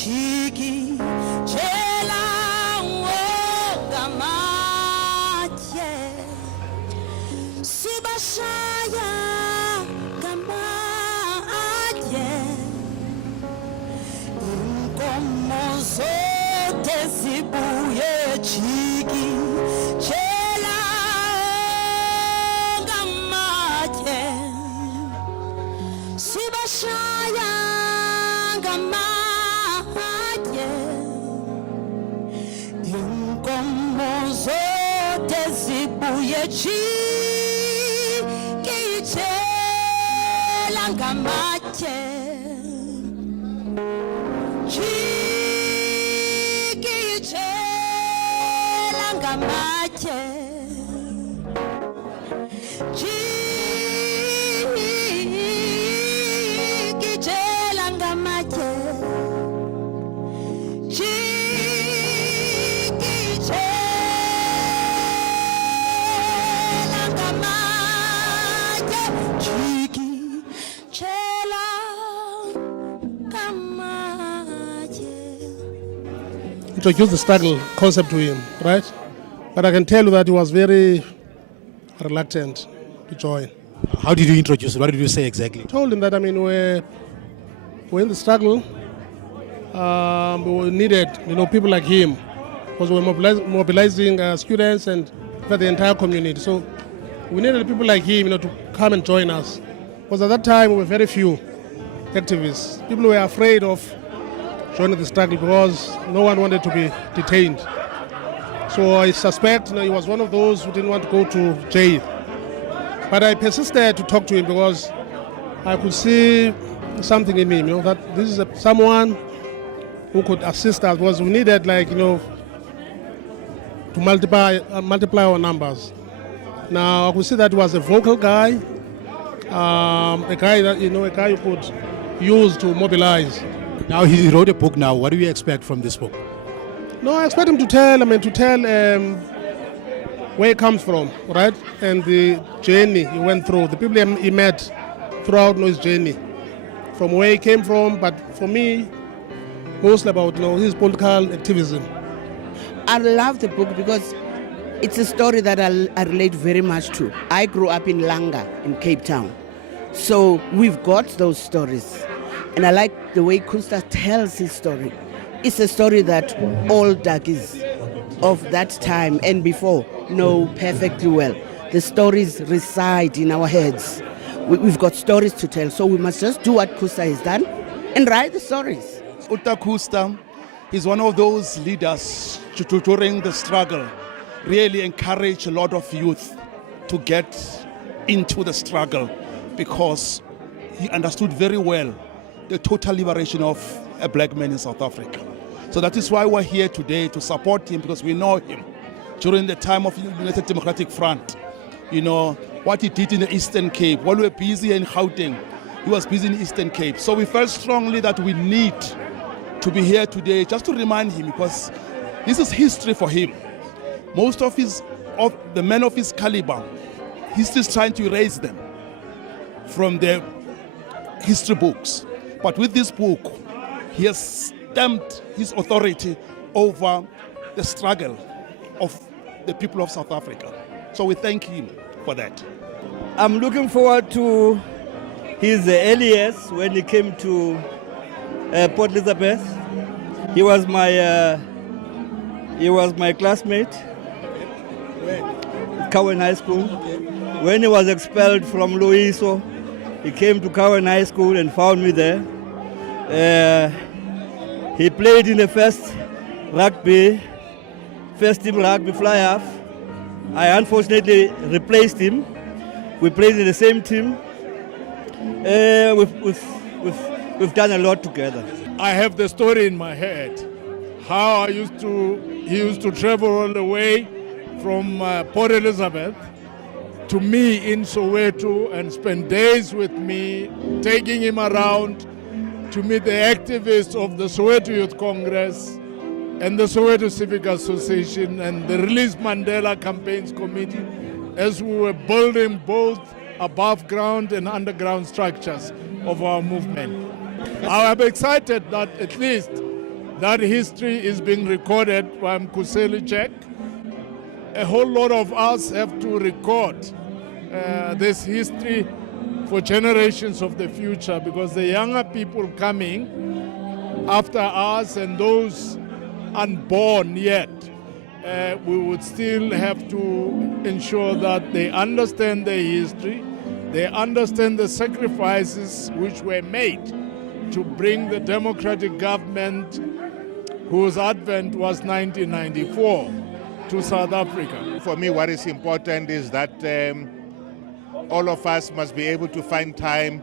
Chiki chela wogamatye Sibashaya gamatye Inkomo zote zibuye chiki chela gamatye Sibashaya gamatye Inkomo zote zibuye chiki chela gamatye Chiki chela gamatye Chiki chela gamatye Chiki chela gamatye Chiki chela gamatye Introduce the struggle concept to him, right? But I can tell you that he was very reluctant to join. How did you introduce it? What did you say exactly? I told him that, we're in the struggle. We needed, people like him, because we're mobilizing students and the entire community. So we needed people like him, to come and join us. Because at that time, we were very few activists. People were afraid of joining the struggle because no one wanted to be detained. So I suspect he was one of those who didn't want to go to jail. But I persisted to talk to him because I could see something in him, that this is someone who could assist us, because we needed, to multiply our numbers. Now I could see that he was a vocal guy, a guy that a guy you could use to mobilize. Now he wrote a book now. What do you expect from this book? No, I expect him to tell where he comes from, right? And the journey he went through, the people he met throughout his journey, from where he came from, but for me, mostly about his political activism. I love the book because it's a story that I relate very much to. I grew up in Langa in Cape Town. So we've got those stories. And I like the way Khusta tells his story. It's a story that all Dagis of that time and before know perfectly well. The stories reside in our heads. We've got stories to tell, so we must just do what Khusta has done and write the stories. Khusta is one of those leaders during the struggle, really encourage a lot of youth to get into the struggle because he understood very well the total liberation of a black man in South Africa. So that is why we're here today to support him, because we know him during the time of United Democratic Front. What he did in the Eastern Cape. While we were busy in Gauteng, he was busy in the Eastern Cape. So we felt strongly that we need to be here today just to remind him, because this is history for him. Most of the men of his caliber, history is trying to erase them from the history books. But with this book, he has stamped his authority over the struggle of the people of South Africa. So we thank him for that. I'm looking forward to his early years when he came to Port Elizabeth. He was my classmate at Cowan High School. When he was expelled from Loiso, he came to Cowan High School and found me there. He played in the first team rugby fly-off. I unfortunately replaced him. We played in the same team. We've done a lot together. I have the story in my head, how he used to travel all the way from Port Elizabeth to me in Soweto and spend days with me, taking him around to meet the activists of the Soweto Youth Congress and the Soweto Civic Association and the Release Mandela Campaigns Committee as we were building both above ground and underground structures of our movement. I am excited that at least That history is being recorded by Mkhuseli Jack. A whole lot of us have to record this history for generations of the future, because the younger people coming after us and those unborn yet, we would still have to ensure that they understand their history, they understand the sacrifices which were made to bring the democratic government whose advent was 1994 to South Africa. For me, what is important is that all of us must be able to find time,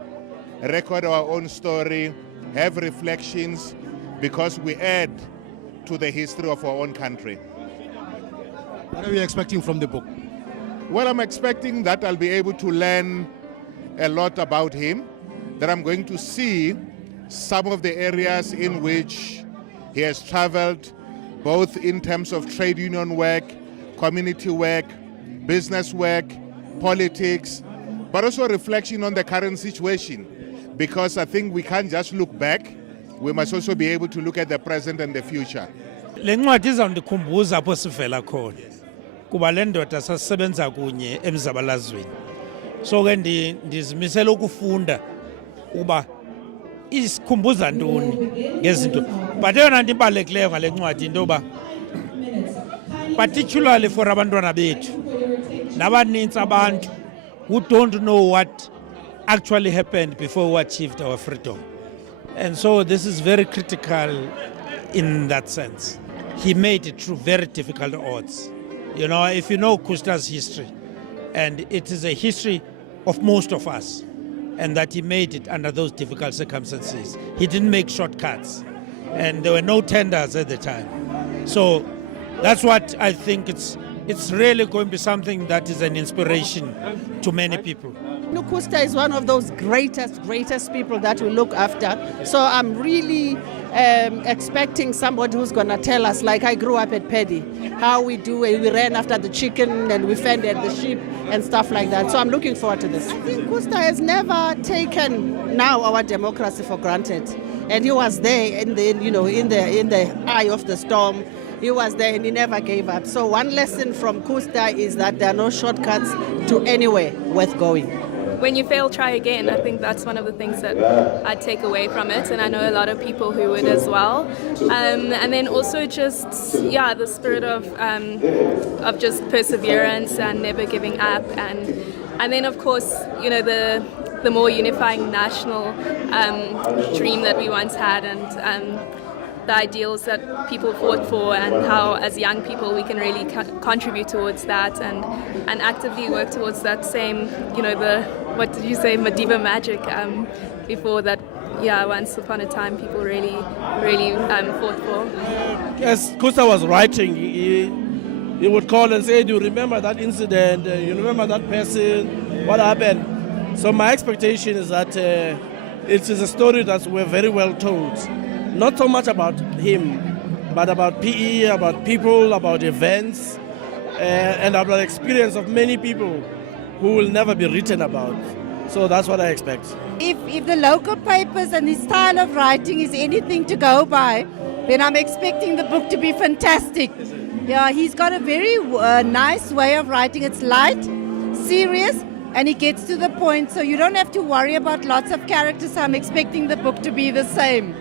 record our own story, have reflections, because we add to the history of our own country. What are you expecting from the book? Well, I'm expecting that I'll be able to learn a lot about him, that I'm going to see some of the areas in which he has traveled, both in terms of trade union work, community work, business work, politics, but also reflection on the current situation. Because I think we can't just look back, we must also be able to look at the present and the future. Le ncwadi izawundikhumbuza apho sivela khona kuba le ndoda sasisebenza kunye emzabalazweni. So ke ndizimisela ukufunda uba isikhumbuza ntoni ngezinto. But eyona nto ibalulekileyo ngale ncwadi into yoba particularly for abantwana bethu nabanintsi abantu who don't know what actually happened before we achieved our freedom. And so this is very critical in that sense. He made it through very difficult odds. You know, if you know Khusta's history, and it is a history of most of us, and that he made it under those difficult circumstances. He didn't make shortcuts, and there were no tenders at the time. So that's what I think it's really going to be something that is an inspiration to many people. Khusta is one of those greatest people that we look after. So I'm really expecting somebody who's going to tell us, like I grew up at Paddy, how we do it. We ran after the chicken and we fended the sheep and stuff like that. So I'm looking forward to this. I think Khusta has never taken now our democracy for granted. And he was there in the eye of the storm. He was there and he never gave up. So one lesson from Khusta is that there are no shortcuts to anywhere worth going. When you fail, try again. I think that's one of the things that I take away from it, and I know a lot of people who would as well. And then also just the spirit of just perseverance and never giving up, and then of course the more unifying national dream that we once had, and the ideals that people fought for, and how as young people we can really contribute towards that and actively work towards that same, what did you say, Madiba magic before that, once upon a time people really fought for. As Khusta was writing, he would call and say, do you remember that incident? You remember that person? What happened? So my expectation is that it is a story that we're very well told. Not so much about him, but about PE, about people, about events, and about the experience of many people who will never be written about. So that's what I expect. If the local papers and his style of writing is anything to go by, then I'm expecting the book to be fantastic. Yeah, he's got a very nice way of writing. It's light, serious, and he gets to the point, so you don't have to worry about lots of characters. I'm expecting the book to be the same.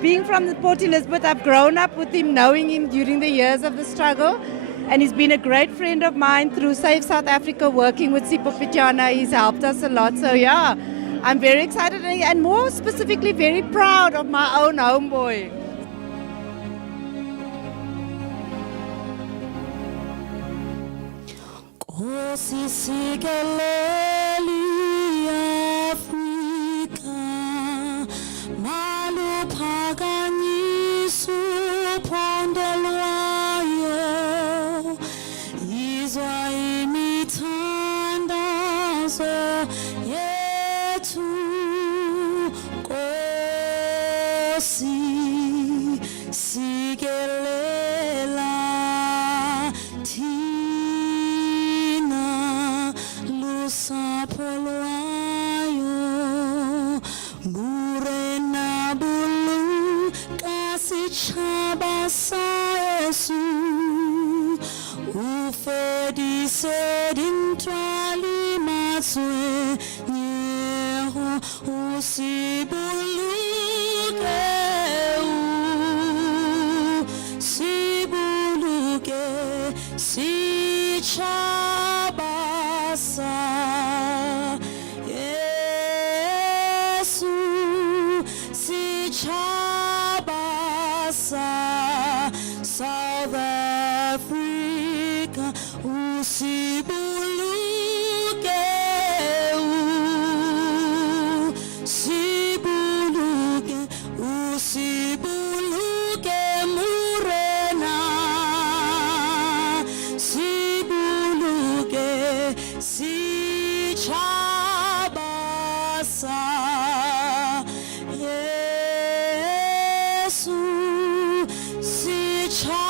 Being from the Port Elizabeth, I've grown up with him, knowing him during the years of the struggle, and he's been a great friend of mine through Save South Africa, working with Sipho Pityana. He's helped us a lot, so yeah, I'm very excited and more specifically very proud of my own homeboy. Maluphakanyiswa uphondelwayo izwa imithandazo yethu Nkosi sikelela thina lusapho lwayo sedin twali matswe nyeho usibuluke sibuluke sichabasa Yesu sichabasa South Africa usibuluke usibuluke usibuluke murena sibuluke sichabasa Yesu sichabasa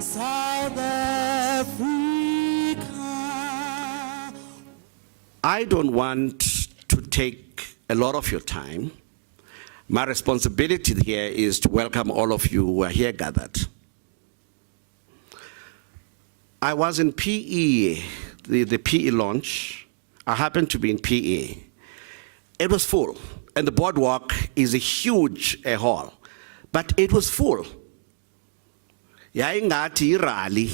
South Africa. I don't want to take a lot of your time. My responsibility here is to welcome all of you who are here gathered. I was in PE, the PE launch. I happened to be in PE. It was full, and the boardwalk is a huge hall, but it was full. Yayingathi irally.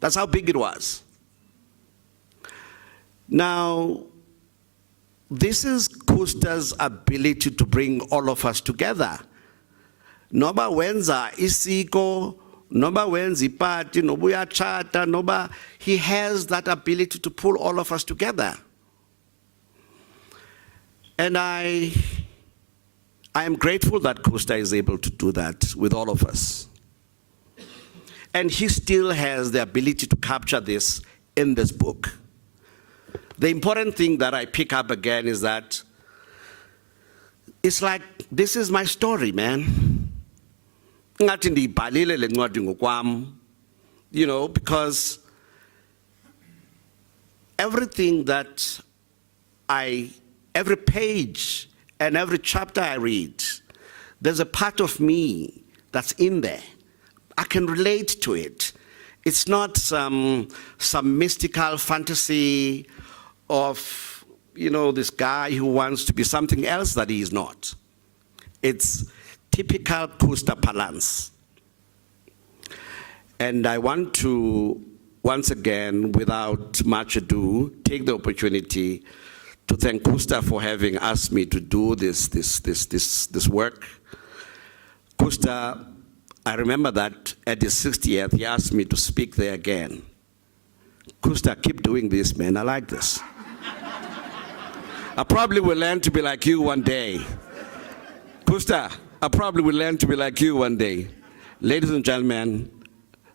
That's how big it was. Now, this is Khusta's ability to bring all of us together. Noba wenza isiko, noba wenza ipati, noba uyachata, noba, he has that ability to pull all of us together. And I am grateful that Khusta is able to do that with all of us. And he still has the ability to capture this in this book. The important thing that I pick up again is that it's like, this is my story, man. You know, because everything that every page and every chapter I read, there's a part of me that's in there. I can relate to it. It's not some mystical fantasy of, you know, this guy who wants to be something else that he is not. It's typical Khusta parlance. And I want to, once again, without much ado, take the opportunity to thank Khusta for having asked me to do this work. Khusta, I remember that at his 60th, he asked me to speak there again. Khusta, keep doing this, man. I like this. I probably will learn to be like you one day. Khusta, I probably will learn to be like you one day. Ladies and gentlemen,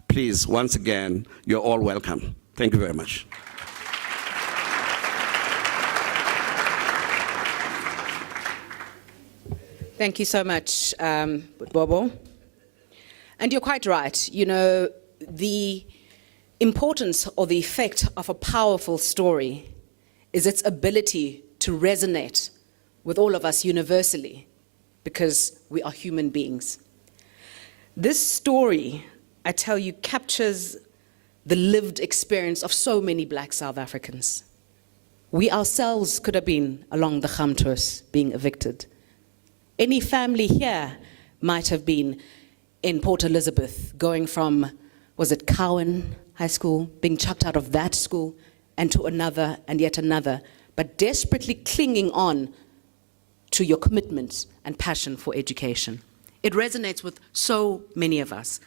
please, once again, you're all welcome. Thank you very much. Thank you so much, Bobo. And you're quite right. You know, the importance or the effect of a powerful story is its ability to resonate with all of us universally, because we are human beings. This story, I tell you, captures the lived experience of so many Black South Africans. We ourselves could have been along the Gamtoos being evicted. Any family here might have been in Port Elizabeth, going from, was it Cowan High School, being chucked out of that school, and to another and yet another, but desperately clinging on to your commitment and passion for education. It resonates with so many of us.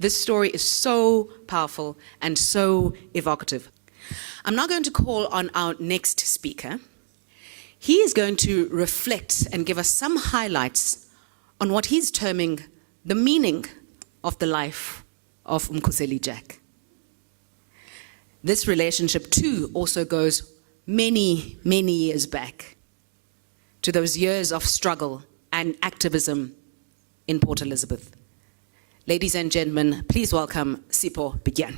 This story is so powerful and so evocative. I'm now going to call on our next speaker. He is going to reflect and give us some highlights on what he's terming the meaning of the life of Mkhuseli Jack. This relationship too also goes many, many years back to those years of struggle and activism in Port Elizabeth. Ladies and gentlemen, please welcome Sipho Pityana.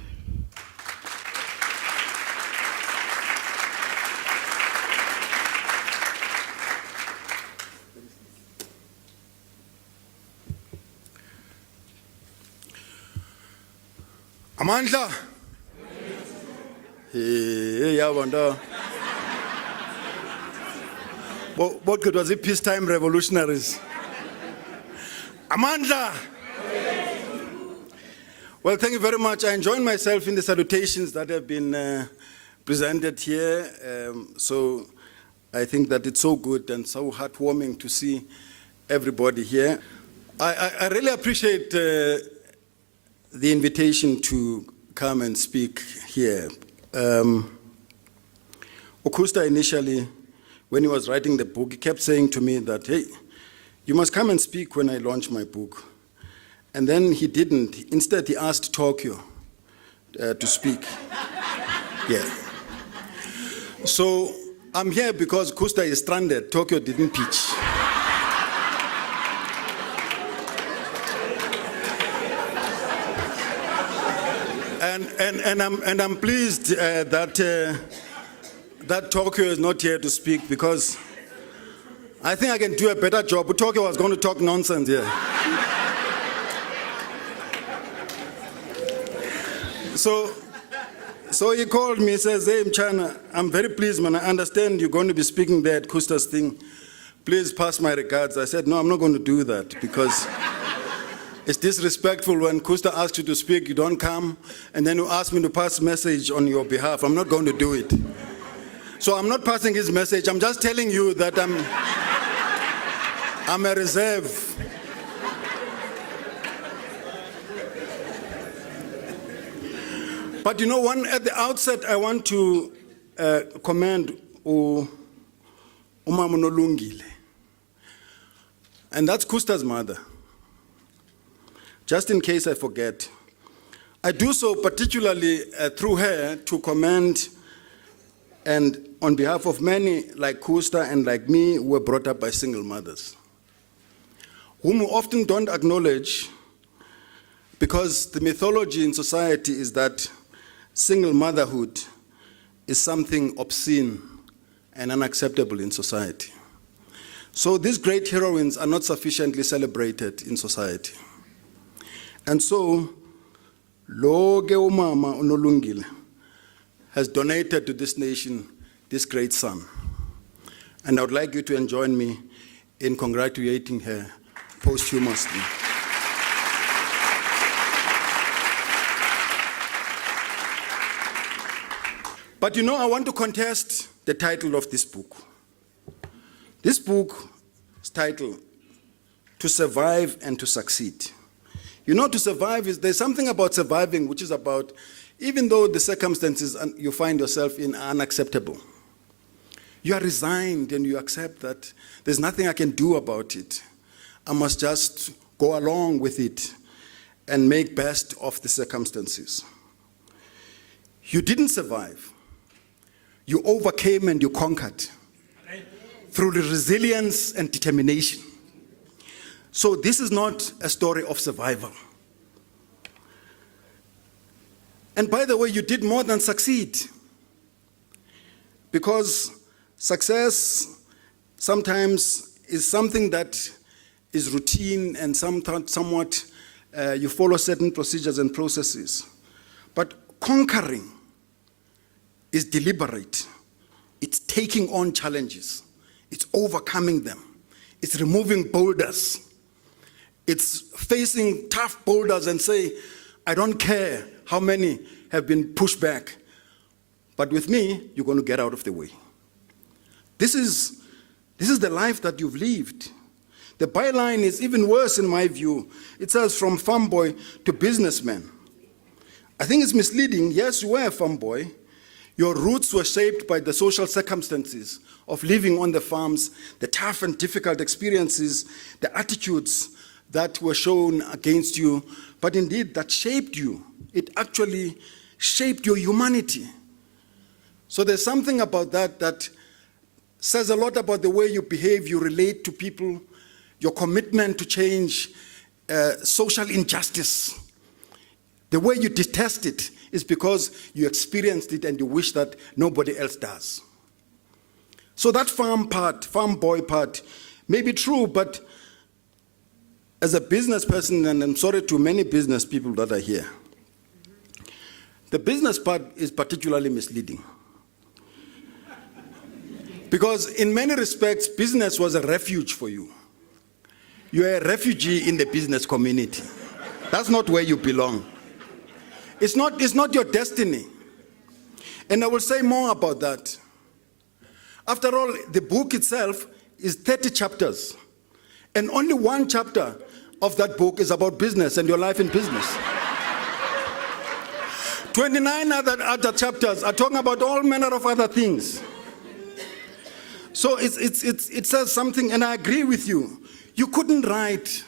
Amandla. Hey, yabona. What could was it peacetime revolutionaries? Amandla. Well, thank you very much. I enjoyed myself in the salutations that have been presented here. So I think that it's so good and so heartwarming to see everybody here. I really appreciate the invitation to come and speak here. Khusta initially, when he was writing the book, he kept saying to me that, hey, you must come and speak when I launch my book. And then he didn't. Instead, he asked Tokyo to speak. Yeah. So I'm here because Khusta is stranded. Tokyo didn't pitch. And I'm pleased that Tokyo is not here to speak, because I think I can do a better job. But Tokyo was going to talk nonsense here. So he called me, he says, hey, Mchana, I'm very pleased, man. I understand you're going to be speaking there at Khusta's thing. Please pass my regards. I said, no, I'm not going to do that, because it's disrespectful when Khusta asks you to speak, you don't come, and then you ask me to pass message on your behalf. I'm not going to do it. So I'm not passing his message. I'm just telling you that I'm a reserve. But you know, at the outset, I want to commend Umama Nolungile. And that's Khusta's mother. Just in case I forget. I do so particularly through her to commend, and on behalf of many like Khusta and like me who were brought up by single mothers, whom we often don't acknowledge, because the mythology in society is that single motherhood is something obscene and unacceptable in society. So these great heroines are not sufficiently celebrated in society. And so, Loge Umama Unolungile has donated to this nation this great son. And I would like you to join me in congratulating her posthumously. But you know, I want to contest the title of this book. This book's title, To Survive and to Succeed. You know, to survive there's something about surviving which is about, even though the circumstances you find yourself in are unacceptable, you are resigned and you accept that there's nothing I can do about it. I must just go along with it and make best of the circumstances. You didn't survive. You overcame and you conquered through the resilience and determination. So this is not a story of survival. And by the way, you did more than succeed, because success sometimes is something that is routine and somewhat you follow certain procedures and processes. But conquering is deliberate. It's taking on challenges. It's overcoming them. It's removing boulders. It's facing tough boulders and say, I don't care how many have been pushed back, but with me, you're going to get out of the way. This is the life that you've lived. The byline is even worse in my view. It says from farm boy to businessman. I think it's misleading. Yes, you were a farm boy. Your roots were shaped by the social circumstances of living on the farms, the tough and difficult experiences, the attitudes that were shown against you, but indeed that shaped you. It actually shaped your humanity. So there's something about that says a lot about the way you behave, you relate to people, your commitment to change social injustice. The way you detest it is because you experienced it and you wish that nobody else does. So that farm boy part may be true, but as a business person, and I'm sorry to many business people that are here, The business part is particularly misleading. Because in many respects, business was a refuge for you. You're a refugee in the business community. That's not where you belong. It's not your destiny. And I will say more about that. After all, the book itself is 30 chapters. And only one chapter of that book is about business and your life in business. 29 other chapters are talking about all manner of other things. So it says something, and I agree with you. You couldn't write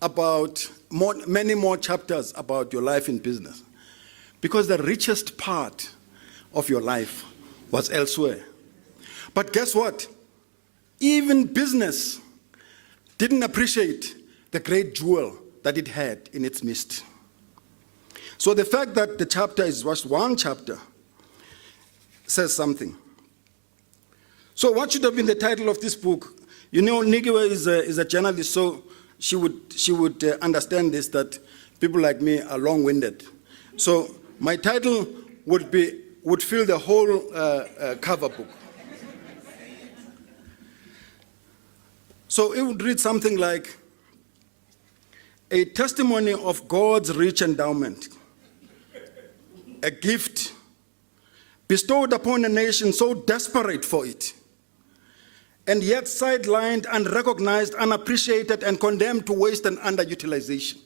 about many more chapters about your life in business, because the richest part of your life was elsewhere. But guess what? Even business didn't appreciate the great jewel that it had in its midst. So the fact that the chapter is just one chapter says something. So what should have been the title of this book? You know, Nigiwe is a journalist, so she would understand this, that people like me are long-winded. So my title would fill the whole cover book. So it would read something like, a testimony of God's rich endowment, a gift bestowed upon a nation so desperate for it, and yet sidelined, unrecognized, unappreciated, and condemned to waste and underutilization.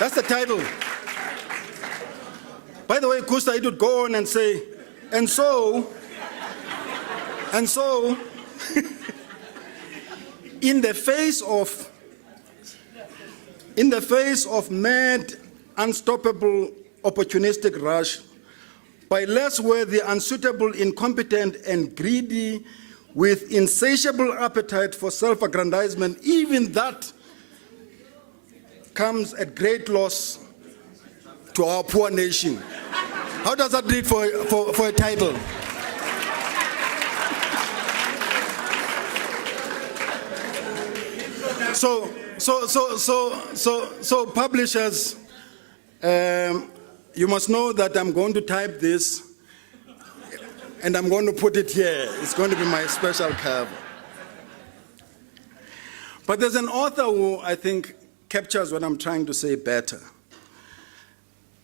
That's the title. By the way, Khusta, it would go on and say, and so, in the face of mad, unstoppable, opportunistic rush, by less worthy, unsuitable, incompetent, and greedy, with insatiable appetite for self-aggrandizement, even that comes at great loss to our poor nation. How does that read for a title? So publishers, you must know that I'm going to type this and I'm going to put it here. It's going to be my special cover. But there's an author who I think captures what I'm trying to say better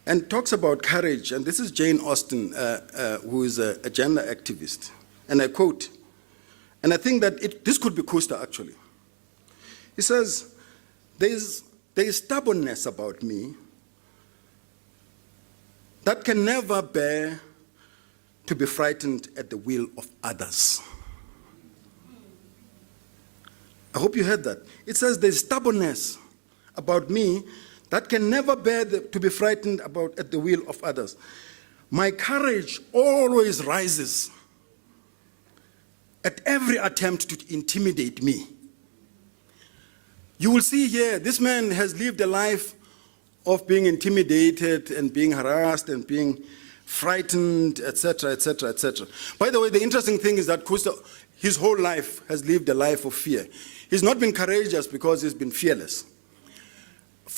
and talks about courage. And this is Jane Austen, who is a gender activist. And I quote, and I think that this could be Khusta actually. He says, there is stubbornness about me that can never bear to be frightened at the will of others. I hope you heard that. It says there's stubbornness about me that can never bear to be frightened at the will of others. My courage always rises at every attempt to intimidate me. You will see here, this man has lived a life of being intimidated and being harassed and being frightened, etc., etc., etc. By the way, the interesting thing is that Khusta, his whole life has lived a life of fear. He's not been courageous because he's been fearless.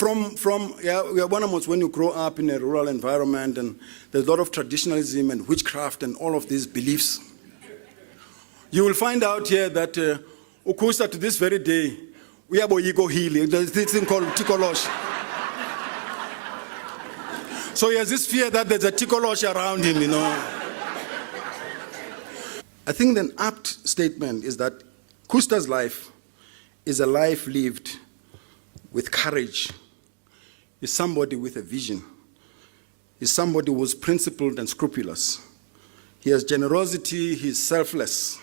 When you grow up in a rural environment and there's a lot of traditionalism and witchcraft and all of these beliefs, you will find out here that Khusta to this very day, we have ego healing. There's this thing called tikolosh. So he has this fear that there's a tikolosh around him, you know. I think an apt statement is that Khusta's life is a life lived with courage. He's somebody with a vision. He's somebody who's principled and scrupulous. He has generosity, he's selfless,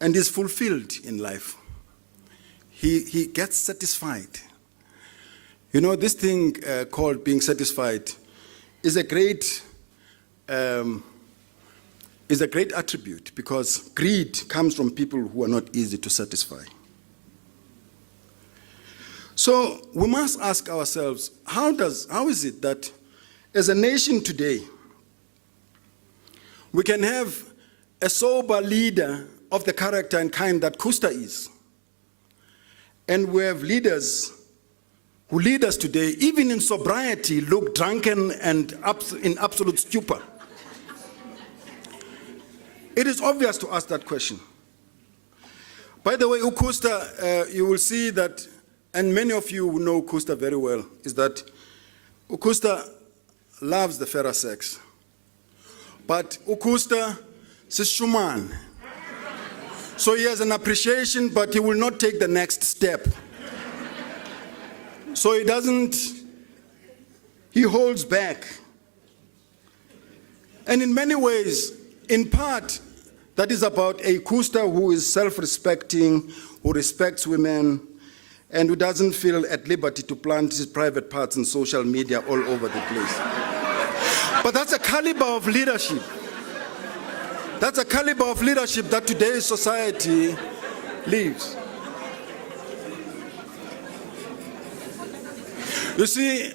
and he's fulfilled in life. He gets satisfied. You know, this thing called being satisfied is a great attribute, because greed comes from people who are not easy to satisfy. So we must ask ourselves, how is it that as a nation today, we can have a sober leader of the character and kind that Khusta is, And we have leaders who lead us today, even in sobriety, look drunken and in absolute stupor. It is obvious to ask that question. By the way, Khusta, you will see that, and many of you who know Khusta very well, is that Khusta loves the fairer sex. But Khusta is Shuman. So he has an appreciation, but he will not take the next step. So he holds back. And in many ways, in part, that is about a Khusta who is self-respecting, who respects women, and who doesn't feel at liberty to plant his private parts in social media all over the place. But that's a caliber of leadership. That's a caliber of leadership that today's society lives. You see,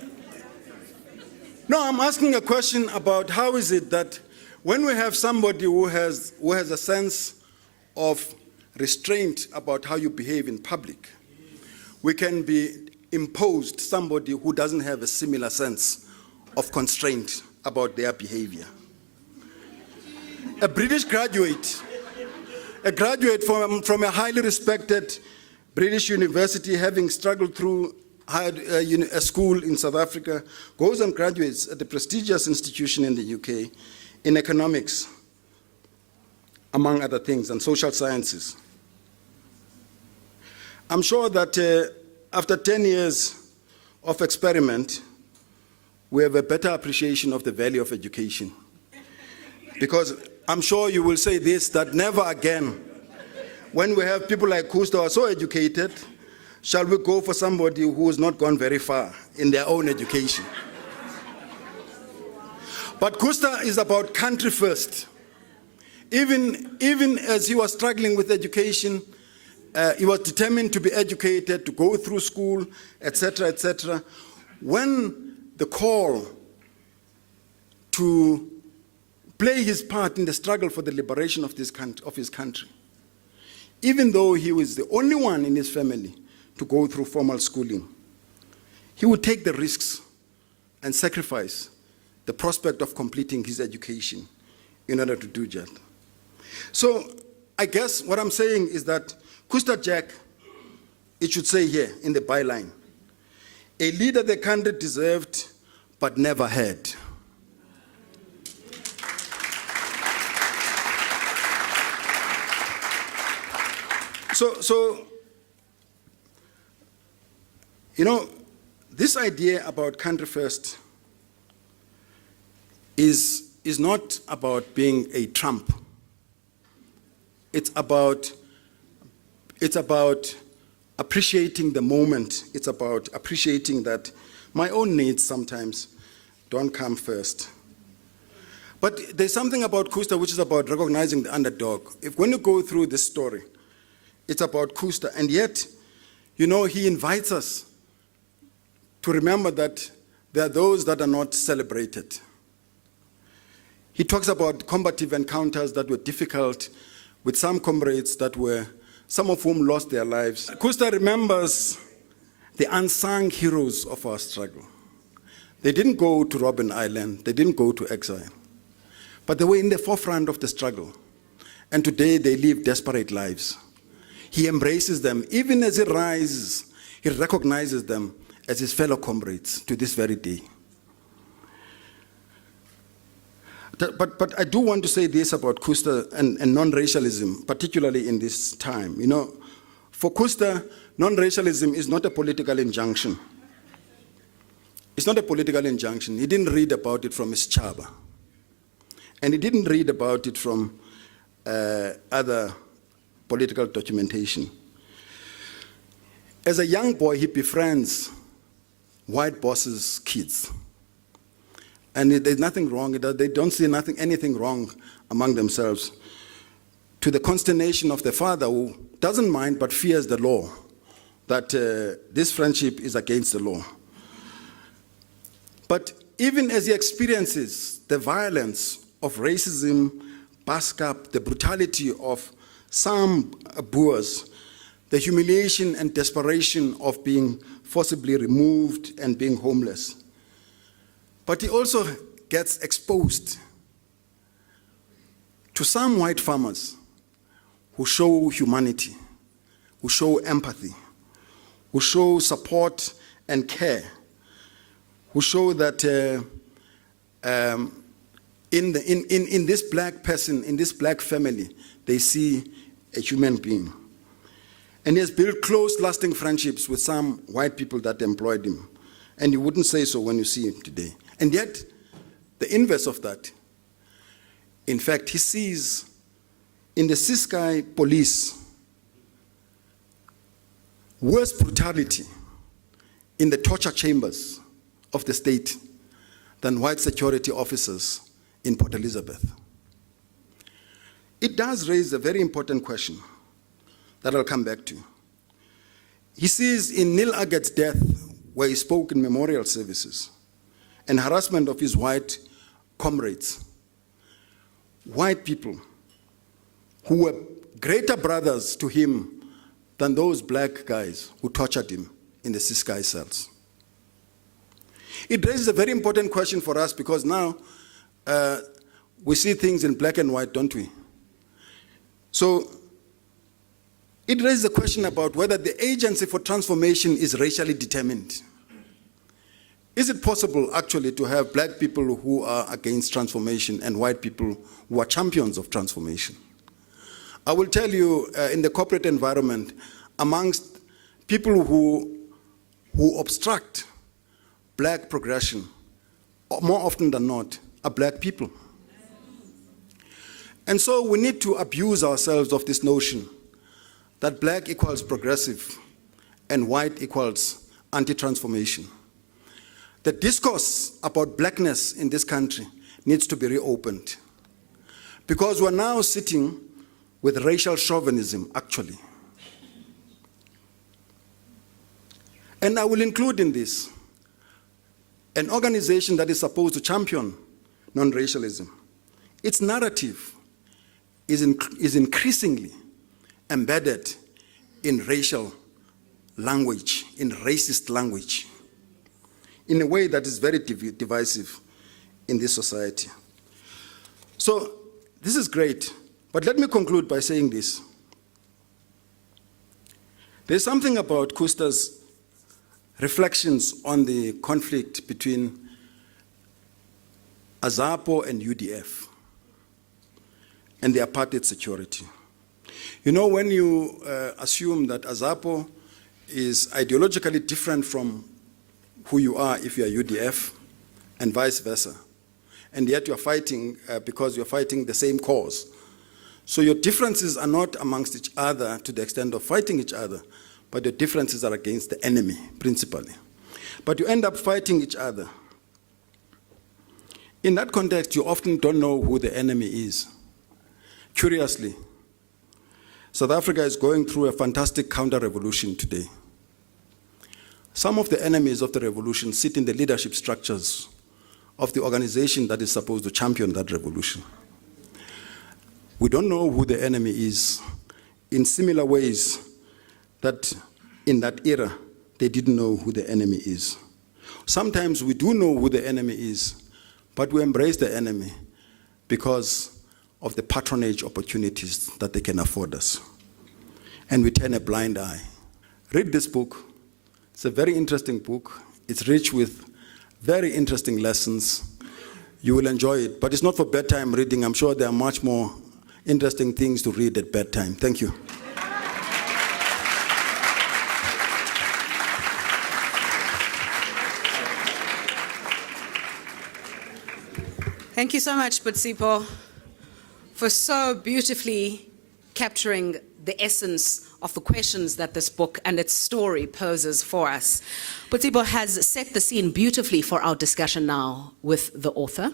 no, I'm asking a question about how is it that when we have somebody who has a sense of restraint about how you behave in public, we can be imposed somebody who doesn't have a similar sense of constraint about their behavior. A British graduate, from a highly respected British university, having struggled through a school in South Africa, goes and graduates at a prestigious institution in the UK in economics, among other things, and social sciences. I'm sure that after 10 years of experiment, we have a better appreciation of the value of education. Because I'm sure you will say this, that never again, when we have people like Khusta who are so educated, shall we go for somebody who has not gone very far in their own education. But Khusta is about country first. Even as he was struggling with education, he was determined to be educated, to go through school, etc., etc. When the call to play his part in the struggle for the liberation of his country, even though he was the only one in his family to go through formal schooling, he would take the risks and sacrifice the prospect of completing his education in order to do that. So I guess what I'm saying is that Khusta Jack, it should say here in the byline, a leader the country deserved but never had. So, you know, this idea about country first is not about being a Trump. It's about appreciating the moment. It's about appreciating that my own needs sometimes don't come first. But there's something about Khusta which is about recognizing the underdog. When you go through this story, it's about Khusta, and yet, you know, he invites us to remember that there are those that are not celebrated. He talks about combative encounters that were difficult with some comrades some of whom lost their lives. Khusta remembers the unsung heroes of our struggle. They didn't go to Robben Island, they didn't go to exile, but they were in the forefront of the struggle. And today they live desperate lives. He embraces them. Even as he rises, he recognizes them as his fellow comrades to this very day. But I do want to say this about Khusta and non-racialism, particularly in this time. You know, for Khusta, non-racialism is not a political injunction. It's not a political injunction. He didn't read about it from his Chaba. And he didn't read about it from other political documentation. As a young boy, he befriends white bosses' kids. And there's nothing wrong, they don't see anything wrong among themselves, to the consternation of the father, who doesn't mind but fears the law, that this friendship is against the law. But even as he experiences the violence of racism, Baskap, the brutality of some Boers, the humiliation and desperation of being forcibly removed and being homeless. But he also gets exposed to some white farmers who show humanity, who show empathy, who show support and care, who show that in this black person, in this black family, they see a human being. And he has built close, lasting friendships with some white people that employed him. And you wouldn't say so when you see him today. And yet, the inverse of that, in fact, he sees in the Ciskei police worse brutality in the torture chambers of the state than white security officers in Port Elizabeth. It does raise a very important question that I'll come back to. He sees in Neil Agat's death, where he spoke in memorial services, and harassment of his white comrades, white people who were greater brothers to him than those black guys who tortured him in the Ciskei cells. It raises a very important question for us because now we see things in black and white, don't we? So it raises a question about whether the agency for transformation is racially determined. Is it possible actually to have black people who are against transformation and white people who are champions of transformation? I will tell you, in the corporate environment, amongst people who obstruct black progression, more often than not, are black people. And so we need to abuse ourselves of this notion that black equals progressive and white equals anti-transformation. The discourse about blackness in this country needs to be reopened because we're now sitting with racial chauvinism, actually. And I will include in this an organization that is supposed to champion non-racialism. Its narrative is increasingly embedded in racial language, in racist language, in a way that is very divisive in this society. So this is great, but let me conclude by saying this. There's something about Khusta's reflections on the conflict between AZAPO and UDF and the apartheid security. You know, when you assume that AZAPO is ideologically different from who you are if you are UDF, and vice versa, and yet you're fighting because you're fighting the same cause. So your differences are not amongst each other to the extent of fighting each other, but the differences are against the enemy, principally. But you end up fighting each other. In that context, you often don't know who the enemy is. Curiously, South Africa is going through a fantastic counter-revolution today. Some of the enemies of the revolution sit in the leadership structures of the organization that is supposed to champion that revolution. We don't know who the enemy is in similar ways that in that era, they didn't know who the enemy is. Sometimes we do know who the enemy is, but we embrace the enemy because of the patronage opportunities that they can afford us. And we turn a blind eye. Read this book. It's a very interesting book. It's rich with very interesting lessons. You will enjoy it, but it's not for bedtime reading. I'm sure there are much more interesting things to read at bedtime. Thank you. Thank you so much, Sipho, for so beautifully capturing the essence of the questions that this book and its story poses for us. Sipho has set the scene beautifully for our discussion now with the author,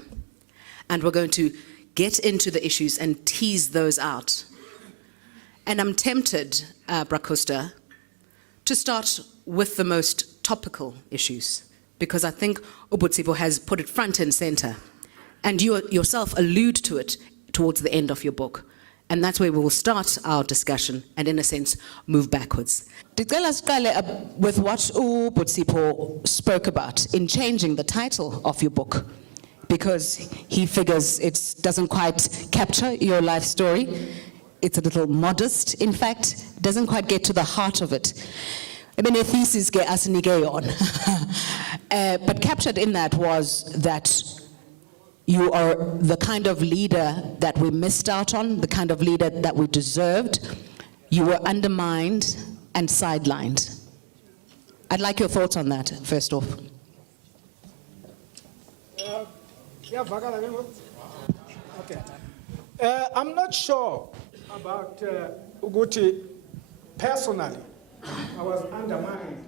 and we're going to get into the issues and tease those out. And I'm tempted, Khusta, to start with the most topical issues, because I think Sipho has put it front and center. And you yourself allude to it towards the end of your book, And that's where we will start our discussion and, in a sense, move backwards. Ndicela siqale with what Sipho spoke about in changing the title of your book, because he figures it doesn't quite capture your life story. It's a little modest, in fact, doesn't quite get to the heart of it. I mean, a thesis ke asinike on. But captured in that was that you are the kind of leader that we missed out on, the kind of leader that we deserved. You were undermined and sidelined. I'd like your thoughts on that, first off. Okay. I'm not sure about Uguti personally. I was undermined.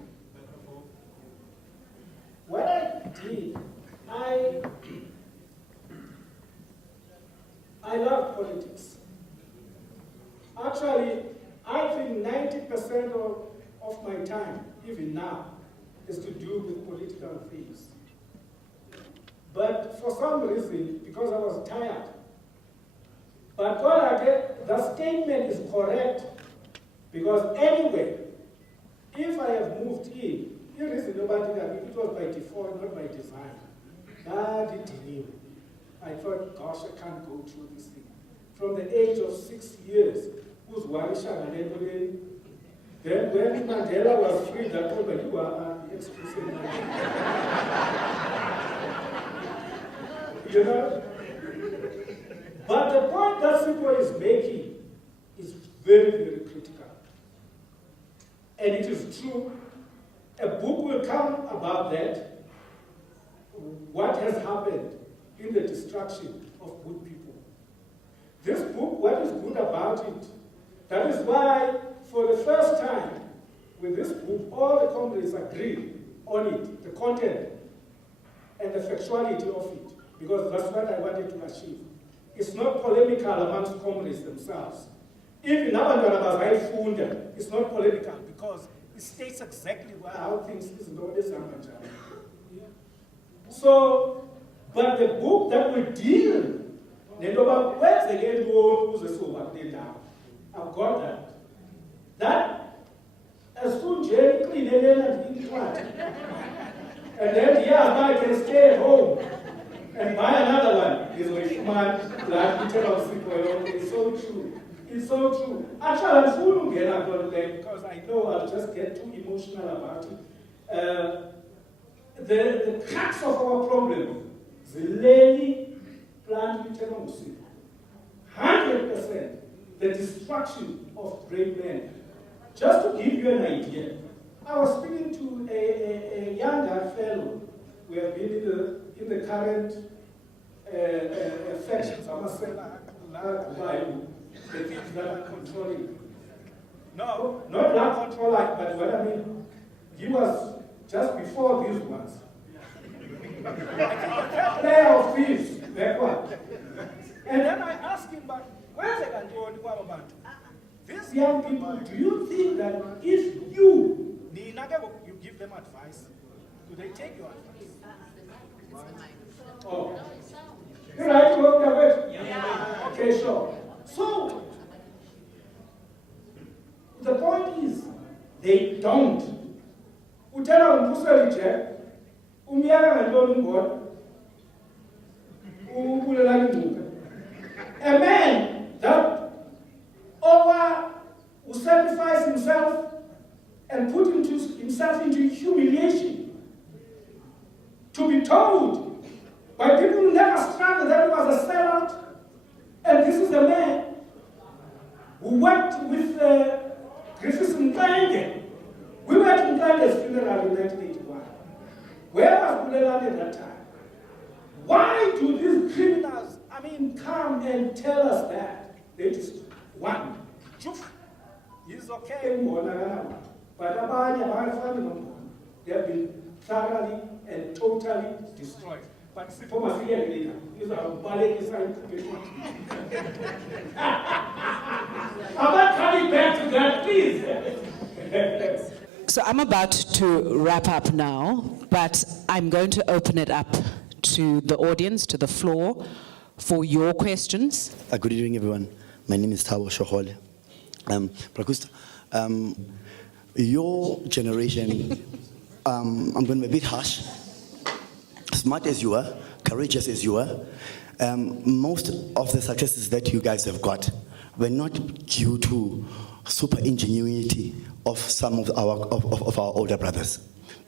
What I did, I love politics. Actually, I think 90% of my time, even now, is to do with political things. But for some reason, because I was tired, but God, the statement is correct, because anyway, if I have moved in, here is nobody that it was by default, not by design. God did. I thought, gosh, I can't go through this thing. From the age of 6 years, who's Warisha and everybody. Then when Mandela was free, that told me, you are exclusive. You know? But the point that Sipho is making is very, very critical. And it is true. A book will come about that. What has happened in the destruction of good people. This book, what is good about it? That is why, for the first time, with this book, all the comrades agree on it, the content and the factuality of it, because that's what I wanted to achieve. It's not polemical amongst comrades themselves. Even now, it's not polemical because it states exactly how things is known as Sandton. So, but the book that will deal, where's the end who's the sober now? I've got that. That, as soon as Jerry clean it and eat one. And then, yeah, I can stay at home and buy another one. Is a human, like Sipho. It's so true. It's so true. Actually, I'm full again about that because I know I'll just get too emotional about it. The crux of our problem is the lady plant 100% the destruction of great men. Just to give you an idea, I was speaking to a younger fellow. We have been in the current factions. I must say, the things that are controlling. No, not black controller, but what I mean, he was just before these ones. Player of thieves, backward. And then I asked him, but where's the control? These young people, do you think that if you give them advice, do they take your advice? Oh. You like to work with? Yeah. Okay, sure. So, the point is, they don't. Utela umpuseli je, umiyaka ngantoni ngona, ubulelani nguka. A man that who sacrificed himself and put himself into humiliation, to be told by people who never struggled that he was a sellout. And this is a man who worked with Griffiths and Kleinge. We were at Kleinge's funeral in 1981. Where was Bulelani at that time? Why do these criminals, come and tell us that? They just, one, he's okay, but they have been thoroughly and totally destroyed. But Sipho must hear later. These are ballet design. I'm not coming back to that, please. So I'm about to wrap up now, but I'm going to open it up to the audience, to the floor, for your questions. Good evening, everyone. My name is Thabo Shohole. Khusta, your generation, I'm going to be a bit harsh. Smart as you are, courageous as you are, most of the successes that you guys have got were not due to super ingenuity of some of our older brothers.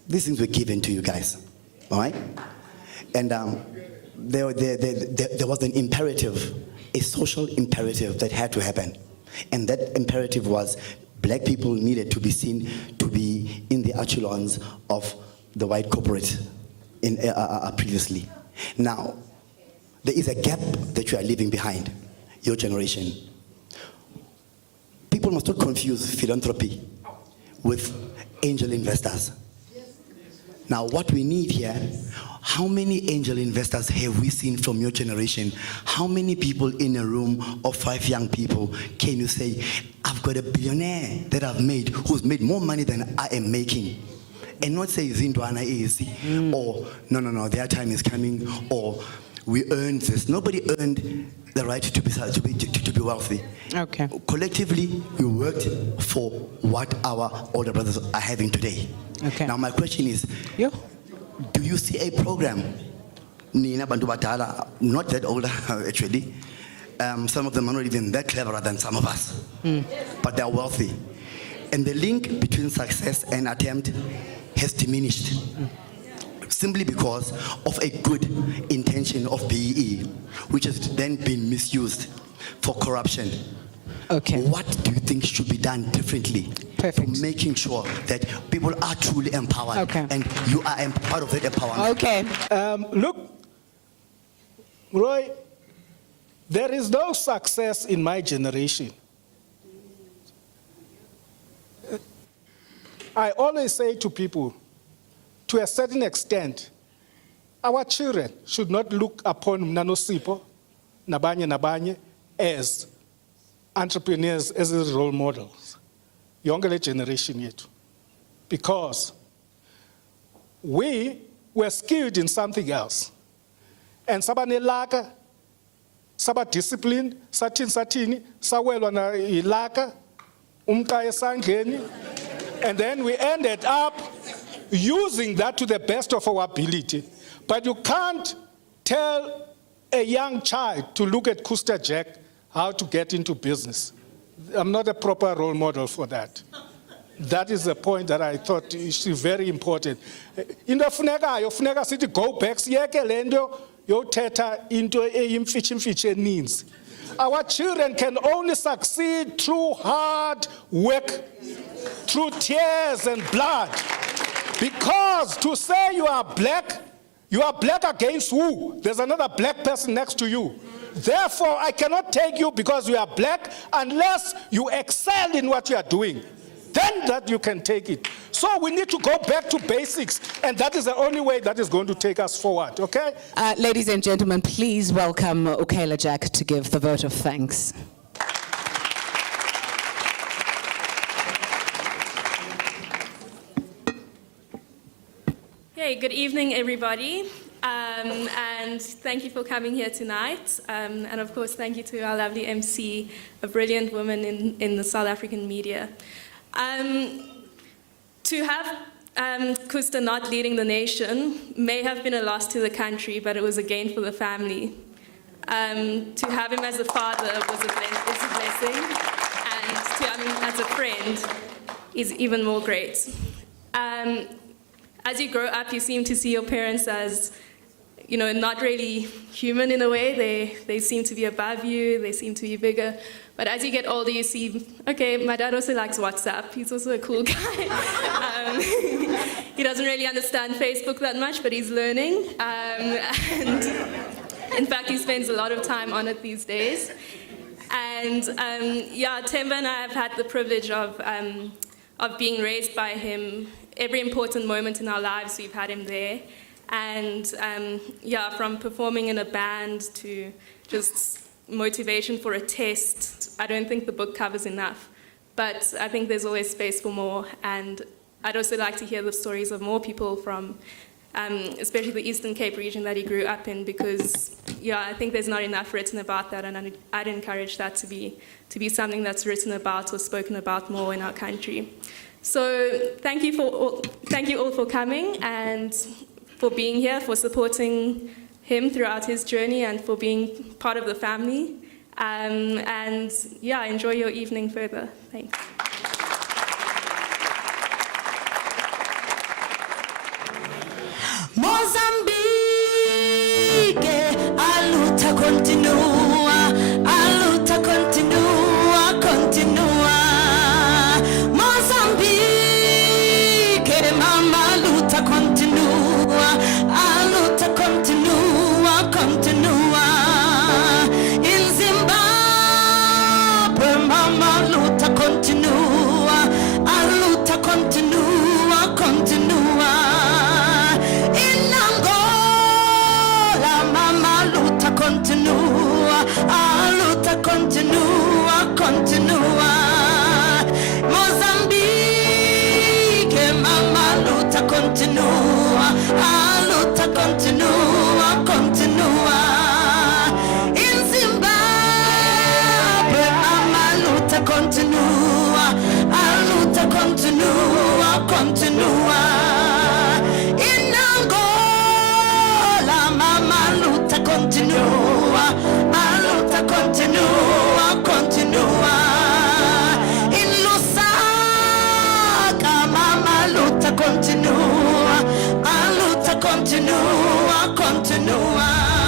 These things were given to you guys, all right? And there was an imperative, a social imperative that had to happen. And that imperative was black people needed to be seen to be in the echelons of the white corporate previously. Now, there is a gap that you are leaving behind, your generation. People must not confuse philanthropy with angel investors. Now, what we need here, how many angel investors have we seen from your generation? How many people in a room of 5 young people can you say, I've got a billionaire that I've made who's made more money than I am making? And not say Zindwana is, or no, their time is coming, or we earned this. Nobody earned the right to be wealthy. Okay. Collectively, we worked for what our older brothers are having today. Okay. Now my question is, do you see a program? Nina Bantu Batala, not that older actually. Some of them are not even that cleverer than some of us, but they're wealthy. And the link between success and attempt has diminished. Simply because of a good intention of BEE, which has then been misused for corruption. Okay. What do you think should be done differently for making sure that people are truly empowered and you are part of that empowerment? Okay. Look, Roy, there is no success in my generation. I always say to people, to a certain extent, our children should not look upon Mnano Sipho, Nabanye, as entrepreneurs, as role models, younger generation yet. Because we were skilled in something else. And sabane laka, saba discipline, satini, sawelwa na ilaka, umkaya sangeni, and then we ended up using that to the best of our ability. But you can't tell a young child to look at Khusta Jack how to get into business. I'm not a proper role model for that. That is the point that I thought is very important. Into funeka sithi go back siyeke lento yothetha into eyimfitshi eninzi. Our children can only succeed through hard work, through tears and blood. Because to say you are black against who? There's another black person next to you. Therefore, I cannot take you because you are black unless you excel in what you are doing. Then that you can take it. So we need to go back to basics, and that is the only way that is going to take us forward, okay? Ladies and gentlemen, please welcome Ukela Jack to give the vote of thanks. Hey, good evening, everybody. And thank you for coming here tonight. And of course, thank you to our lovely MC, a brilliant woman in the South African media. To have Khusta not leading the nation may have been a loss to the country, but it was a gain for the family. To have him as a father is a blessing, and to have him as a friend is even more great. As you grow up, you seem to see your parents as, you know, not really human in a way. They seem to be above you, they seem to be bigger. But as you get older, you see, okay, my dad also likes WhatsApp. He's also a cool guy. He doesn't really understand Facebook that much, but he's learning. And in fact, he spends a lot of time on it these days. And yeah, Themba and I have had the privilege of being raised by him. Every important moment in our lives, we've had him there. And yeah, from performing in a band to just motivation for a test, I don't think the book covers enough. But I think there's always space for more. And I'd also like to hear the stories of more people from, especially the Eastern Cape region that he grew up in, because yeah, I think there's not enough written about that, and I'd encourage that to be something that's written about or spoken about more in our country. So thank you all for coming and for being here, for supporting him throughout his journey, and for being part of the family. And yeah, enjoy your evening further. Thanks. Mozambique, aluta continua, continua. Mozambique, mama, luta continua, continua. In Zimbabwe, mama, luta continua, continua. In Angola, mama, luta continua, continua. Mozambique, mama, luta continua, continua. In Zimbabwe, mama, luta continua, continua. In Angola, mama, luta continua, continua. In Lusaka, mama, luta continua, continua.